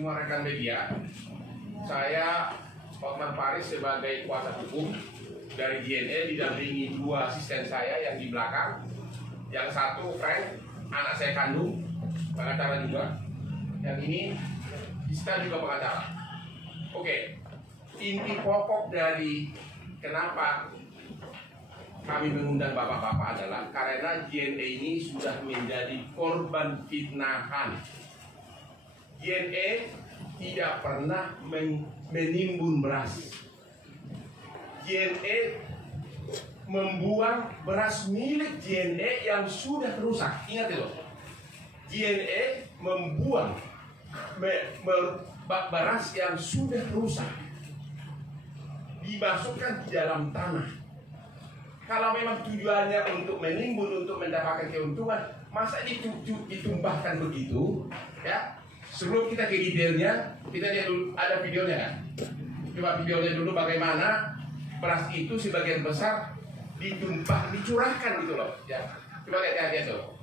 semua rekan media. Saya Hotman Paris sebagai kuasa hukum dari JNE didampingi dua asisten saya yang di belakang. Yang satu Frank, anak saya kandung, pengacara juga. Yang ini Ista juga pengacara. Oke, inti pokok dari kenapa kami mengundang bapak-bapak adalah karena JNE ini sudah menjadi korban fitnahan. JNE tidak pernah menimbun beras. JNE membuang beras milik JNE yang sudah rusak. Ingat itu, JNE membuang beras yang sudah rusak, dimasukkan di dalam tanah. Kalau memang tujuannya untuk menimbun, untuk mendapatkan keuntungan, masa ditumpahkan begitu? Ya, sebelum kita ke detailnya, kita lihat dulu, ada videonya kan? Coba videonya dulu bagaimana beras itu sebagian besar dicurahkan gitu loh. Ya, coba lihat tuh.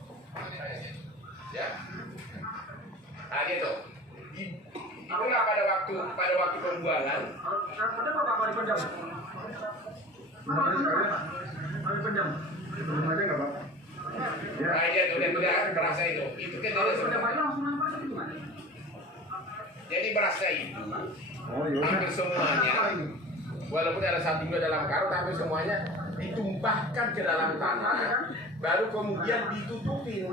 Ya, nah gitu. Itulah pada waktu pembuangan. Nah, dia berasa itu. Itu kan jadi berasa itu hampir semuanya, walaupun ada satu dua dalam karung, tapi semuanya ditumpahkan ke dalam tanah, baru kemudian ditutupin.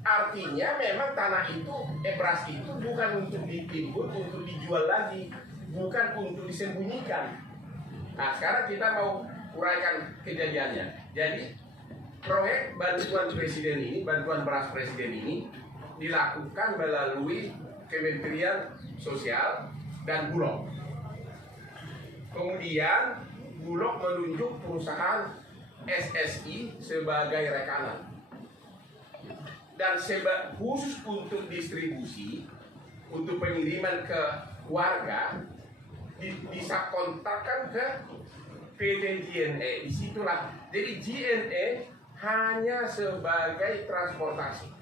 Artinya memang tanah itu, beras itu bukan untuk ditimbun, untuk dijual lagi, bukan untuk disembunyikan. Nah, sekarang kita mau uraikan kejadiannya. Jadi proyek bantuan presiden ini, bantuan beras presiden ini dilakukan melalui Kementerian Sosial dan Bulog. Kemudian Bulog menunjuk perusahaan SSI sebagai rekanan. Dan khusus untuk distribusi, untuk pengiriman ke warga, bisa kontakkan ke PT JNE. Disitulah. Jadi JNE hanya sebagai transportasi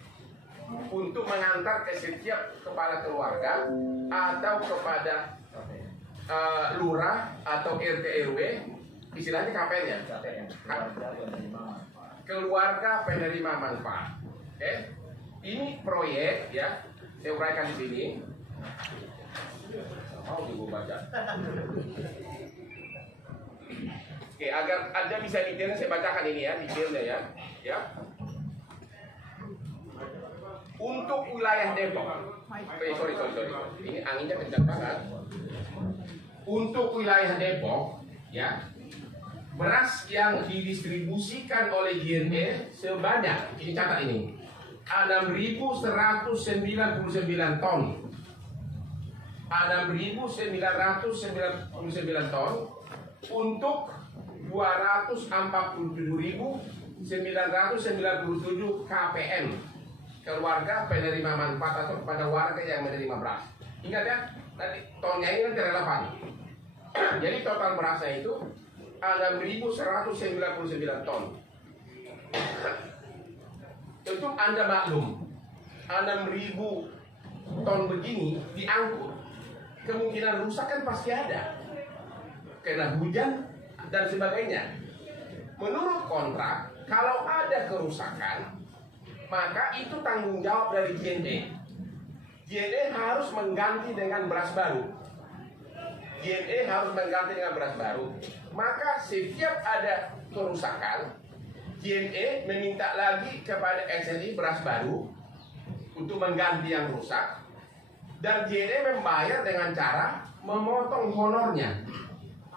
untuk mengantar ke setiap kepala keluarga atau kepada lurah atau RT RW, istilahnya KPN ya, keluarga penerima manfaat. Oke, ini proyek ya, saya uraikan di sini. Mau baca. Oke, agar Anda bisa detailnya, saya bacakan ini ya, detailnya ya. Untuk wilayah Depok, sorry, ini anginnya kencang banget. Untuk wilayah Depok, ya, beras yang didistribusikan oleh JNE sebanyak, ini catat ini, 6.199 ton. 6.999 ton untuk 247.997 KPM, keluarga penerima manfaat atau kepada warga yang menerima beras. Ingat ya, nanti tonnya ini nanti relevan. Jadi total berasnya itu 6.199 ton. Untuk Anda maklum, 6.000 ton begini diangkut, kemungkinan rusak kan pasti ada, kena hujan dan sebagainya. Menurut kontrak, kalau ada kerusakan, maka itu tanggung jawab dari JNE. JNE harus mengganti dengan beras baru. JNE harus mengganti dengan beras baru. Maka setiap ada kerusakan, JNE meminta lagi kepada SSI beras baru untuk mengganti yang rusak. Dan JNE membayar dengan cara memotong honornya.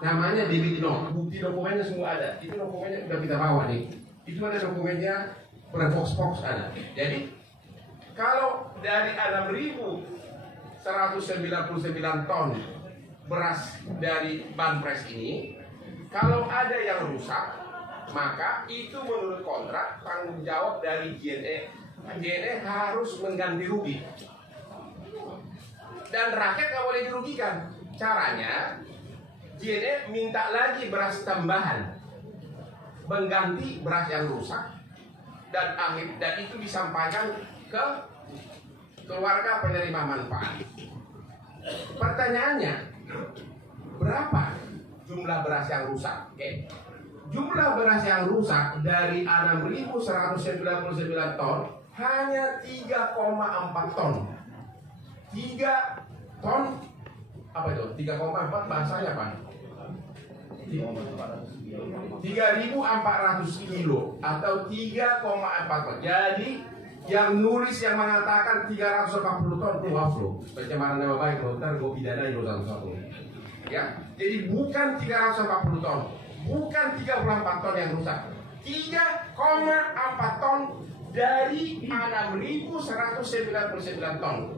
Namanya debit note. Bukti dokumennya semua ada. Itu dokumennya sudah kita bawa nih. Itu ada dokumennya, Fox ada. Jadi kalau dari 6.199 ton beras dari Banpres ini, kalau ada yang rusak, maka itu menurut kontrak tanggung jawab dari JNE. JNE harus mengganti rugi. Dan rakyat nggak boleh dirugikan. Caranya, JNE minta lagi beras tambahan, mengganti beras yang rusak, dan itu disampaikan ke keluarga penerima manfaat. Pertanyaannya, berapa jumlah beras yang rusak? Oke. Jumlah beras yang rusak dari 6.199 ton hanya 3,4 ton. 3 ton apa itu? 3,4 bahasanya apa? 3.400 kilo atau 3,4 ton. Jadi yang nulis yang mengatakan 340 ton itu maaf loh. Pencemaran nama baik loh, ntar gue pidanain lo satu-satu. Ya, jadi bukan 340 ton, bukan 34 ton yang rusak, 3,4 ton dari 6.199 ton.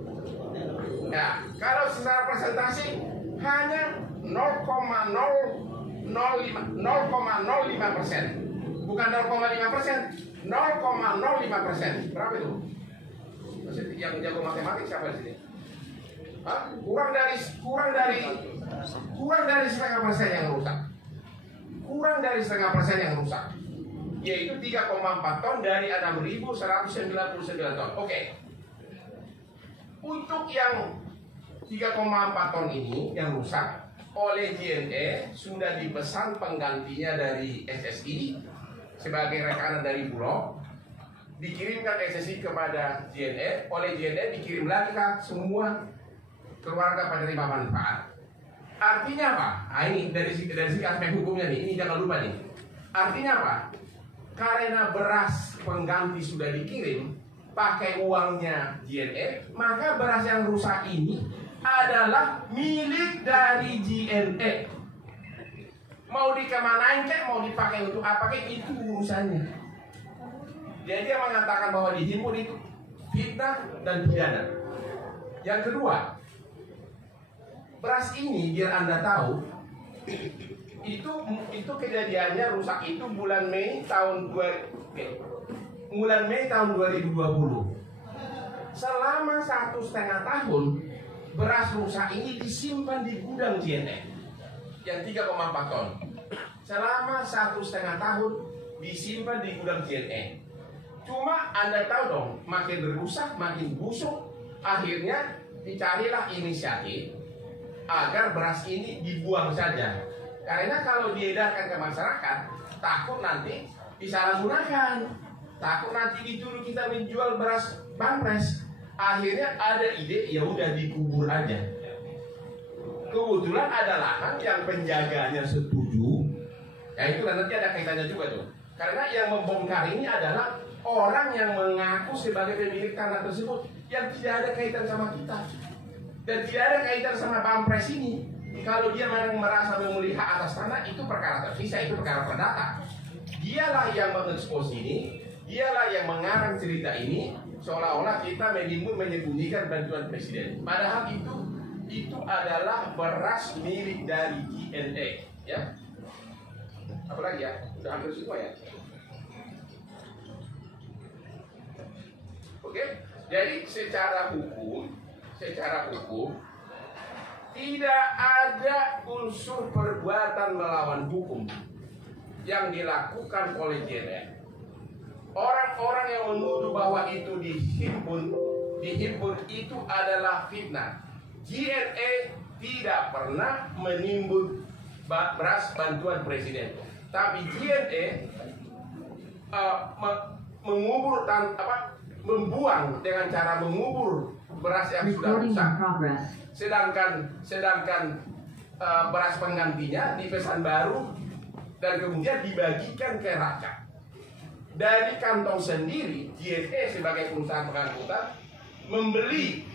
Nah, kalau secara presentasi hanya 0,05%, bukan 0,5%, 0,05%. Berapa itu? Maksudnya yang jago matematik siapa di sini? Hah? Kurang dari 0,5% yang rusak. Kurang dari 0,5% yang rusak. Yaitu 3,4 ton dari 6.199 ton. Oke. Untuk yang 3,4 ton ini yang rusak, oleh JNE sudah dipesan penggantinya dari SSI sebagai rekanan dari Bulog, dikirimkan SSI kepada JNE, oleh JNE dikirim lagi ke semua keluarga penerima manfaat. Artinya apa? Nah, ini dari aspek hukumnya nih, ini jangan lupa nih. Artinya apa? Karena beras pengganti sudah dikirim pakai uangnya JNE, maka beras yang rusak ini adalah milik dari JNE. Mau dikemanain kek, mau dipakai untuk apa kek, itu urusannya. Jadi dia mengatakan bahwa dihimpun itu fitnah dan pidana. Yang kedua, beras ini biar Anda tahu, itu kejadiannya rusak itu bulan Mei tahun 2020. Selama 1,5 tahun beras rusak ini disimpan di gudang JNE yang 3,4 ton. Selama 1,5 tahun disimpan di gudang JNE. Cuma Anda tahu dong, makin rusak, makin busuk, akhirnya dicarilah inisiatif agar beras ini dibuang saja. Karena kalau diedarkan ke masyarakat, takut nanti disalahgunakan, takut nanti dituduh kita menjual beras banpres. Akhirnya ada ide, ya udah dikubur aja. Kebetulan ada lahan yang penjaganya setuju, ya itu nanti ada kaitannya juga tuh. Karena yang membongkar ini adalah orang yang mengaku sebagai pemilik tanah tersebut yang tidak ada kaitan sama kita dan tidak ada kaitan sama banpres ini. Kalau dia memang merasa memiliki hak atas tanah, itu perkara terpisah, itu perkara perdata. Dialah yang mengekspos ini, dialah yang mengarang cerita ini, seolah-olah kita menyembunyikan bantuan presiden. Padahal itu adalah beras milik dari JNE, ya. Apalagi ya, sudah hampir semua ya. Oke, jadi secara hukum tidak ada unsur perbuatan melawan hukum yang dilakukan oleh JNE. Orang-orang yang menuduh bahwa itu dihimpun itu adalah fitnah. JNE tidak pernah menimbun beras bantuan presiden, tapi JNE membuang dengan cara mengubur beras yang sudah rusak. Sedangkan beras penggantinya dipesan baru dan kemudian dibagikan ke rakyat. Dari kantong sendiri, JNE sebagai perusahaan pengangkutan membeli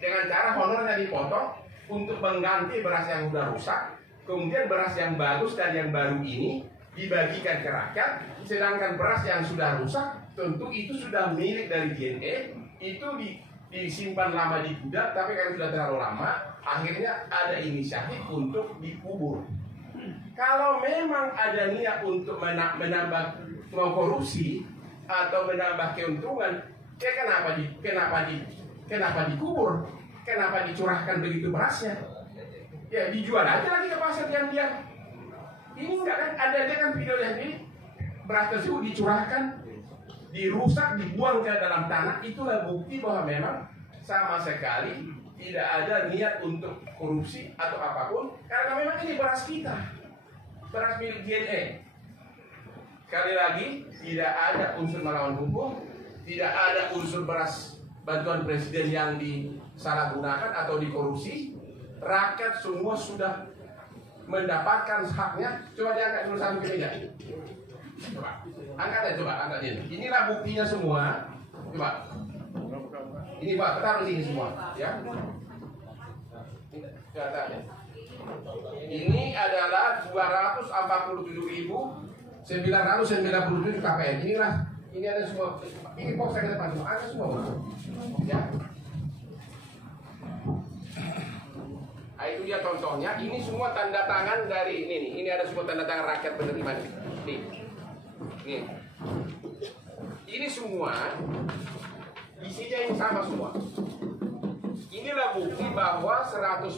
dengan cara honornya dipotong untuk mengganti beras yang sudah rusak. Kemudian beras yang bagus dan yang baru ini dibagikan ke rakyat. Sedangkan beras yang sudah rusak tentu itu sudah milik dari JNE, itu disimpan lama di gudang, tapi karena sudah terlalu lama, akhirnya ada inisiatif untuk dikubur. Kalau memang ada niat untuk menambah korupsi atau menambah keuntungan, kenapa dikubur? Kenapa dicurahkan begitu berasnya? Ya dijual aja lagi ke pasar diam-diam. Ini enggak kan, ada kan video yang ini beras tersebut dicurahkan, dirusak, dibuang ke dalam tanah. Itulah bukti bahwa memang sama sekali tidak ada niat untuk korupsi atau apapun, karena memang ini beras kita, beras milik JNE. Sekali lagi, tidak ada unsur melawan hukum, tidak ada unsur beras bantuan presiden yang disalahgunakan atau dikorupsi. Rakyat semua sudah mendapatkan haknya. Coba diangkat dulu satu ke meja. Coba, angkat ya, coba angkat ini. Inilah buktinya semua. Coba. Ini Pak, taruh sini semua, ya. Ini adalah 247.997 KPM. Ini ada semua. Ini box saya ke depan semua, ada semua. Ya. Nah, itu dia contohnya. Ini semua tanda tangan dari ini nih. Ini ada semua tanda tangan rakyat penerima nih. Nih. Ini semua isinya yang sama semua. Inilah bukti bahwa 100%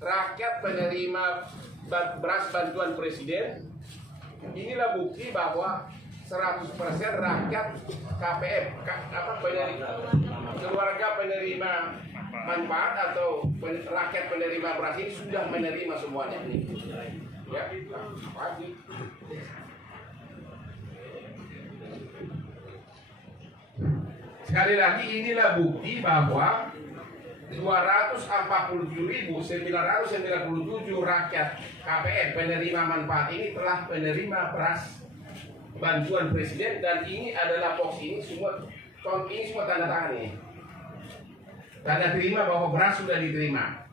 rakyat penerima beras bantuan presiden. Inilah bukti bahwa 100% rakyat KPM, keluarga penerima manfaat atau rakyat penerima beras ini sudah menerima semuanya ini. Ya, pagi. Sekali lagi, inilah bukti bahwa 247.997 rakyat KPM penerima manfaat ini telah menerima beras bantuan presiden, dan ini adalah box ini semua tanda tangan ini. Tanda terima bahwa beras sudah diterima.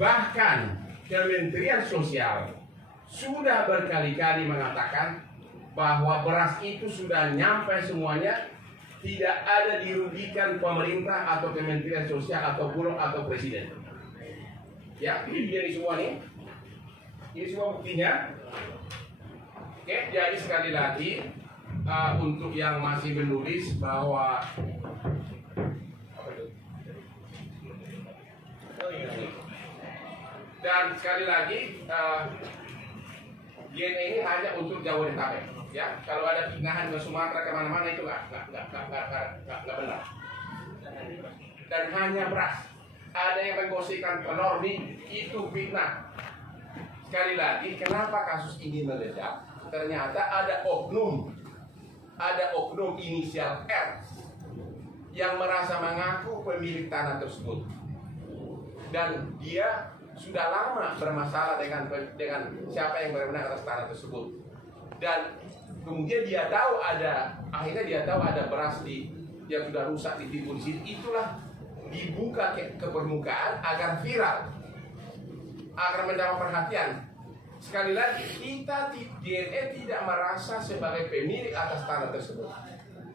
Bahkan Kementerian Sosial sudah berkali-kali mengatakan bahwa beras itu sudah nyampe semuanya. Tidak ada dirugikan pemerintah atau Kementerian Sosial atau Bulog atau Presiden. Ya, ini dia di semua nih. Ini semua buktinya. Oke, jadi sekali lagi untuk yang masih menulis bahwa dan sekali lagi JNE ini hanya untuk Jabodetabek. Ya, kalau ada pindahan ke Sumatera kemana-mana itu nggak benar. Dan hanya beras. Ada yang menggosipkan telur nih, itu fitnah. Sekali lagi, kenapa kasus ini meledak? Ternyata ada oknum inisial R yang merasa mengaku pemilik tanah tersebut, dan dia sudah lama bermasalah dengan siapa yang berwenang atas tanah tersebut. Dan kemudian akhirnya dia tahu ada beras yang sudah rusak ditimbun di sini. Itulah dibuka ke permukaan agar viral, agar mendapat perhatian. Sekali lagi, kita JNE tidak merasa sebagai pemilik atas tanah tersebut.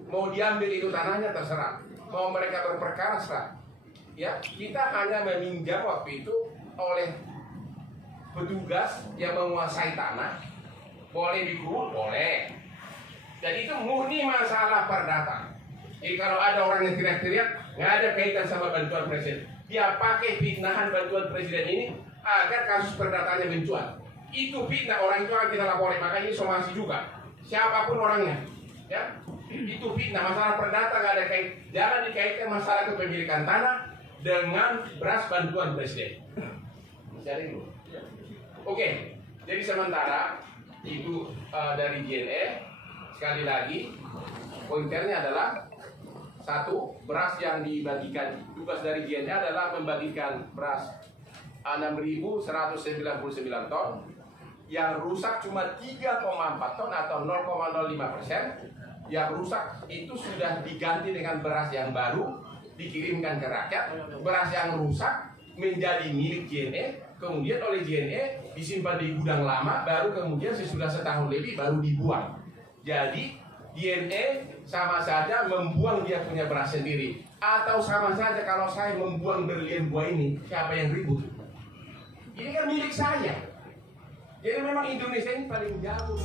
Mau diambil itu tanahnya terserah, mau mereka berperkara serah. Ya, kita hanya meminjam waktu itu oleh petugas yang menguasai tanah. Boleh dikurung? Boleh. Jadi itu murni masalah perdata. Jadi kalau ada orang yang teriak-teriak, nggak ada kaitan sama bantuan presiden. Dia pakai fitnahan bantuan presiden ini agar kasus perdatanya mencuat. Itu fitnah, orang itu akan kita laporin. Makanya ini somasi juga. Siapapun orangnya, ya, itu fitnah. Masalah perdata nggak ada kait. Jangan dikaitkan masalah kepemilikan tanah dengan beras bantuan presiden. Cari dulu. Oke. Jadi sementara itu dari JNE. Sekali lagi, pointernya adalah satu, beras yang dibagikan. Tugas dari JNE adalah membagikan beras 6.199 ton, yang rusak cuma 3,4 ton atau 0,05%. Yang rusak itu sudah diganti dengan beras yang baru, dikirimkan ke rakyat. Beras yang rusak menjadi milik JNE, kemudian oleh JNE disimpan di gudang lama, baru kemudian sesudah setahun lebih baru dibuang. Jadi JNE sama saja membuang dia punya beras sendiri, atau sama saja kalau saya membuang berlian buah ini, siapa yang ribut? Ini kan milik saya. Jadi memang Indonesia ini paling jauh.